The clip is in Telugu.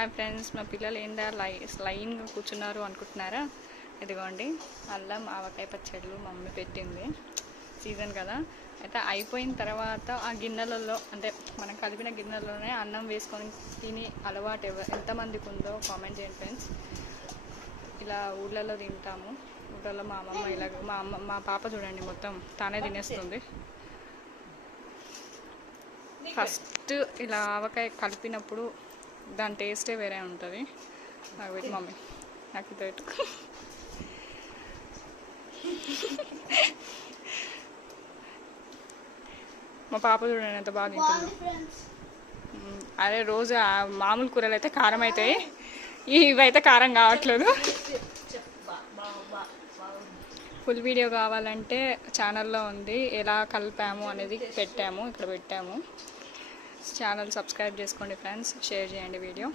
హాయ్ ఫ్రెండ్స్, మా పిల్లలు ఏందా లైన్గా కూర్చున్నారు అనుకుంటున్నారా? ఇదిగోండి అల్లం ఆవకాయ పచ్చళ్ళు మమ్మీ పెట్టింది. సీజన్ కదా, అయితే అయిపోయిన తర్వాత ఆ గిన్నెలలో అంటే మనం కలిపిన గిన్నెలోనే అన్నం వేసుకొని తిని అలవాటు ఎంతమందికి ఉందో కామెంట్ చేయండి ఫ్రెండ్స్. ఇలా ఊళ్ళలో తింటాము. ఊళ్ళలో మా అమ్మమ్మ ఇలాగ మా పాప చూడండి మొత్తం తానే తినేస్తుంది. ఫస్ట్ ఇలా ఆవకాయ కలిపినప్పుడు దాని టేస్టే వేరే ఉంటుంది. నాకు పెట్టి మమ్మీ నాకు పెట్టు. మా పాప చూడండి ఎంత బాగా తింటుంది. అదే రోజు మామూలు కూరలు అయితే కారం అవుతాయి, ఇవైతే కారం కావట్లేదు. ఫుల్ వీడియో కావాలంటే ఛానల్లో ఉంది, ఎలా కలిపాము అనేది ఇక్కడ పెట్టాము. ఛానల్ సబ్స్క్రైబ్ చేసుకోండి ఫ్రెండ్స్, షేర్ చేయండి వీడియో.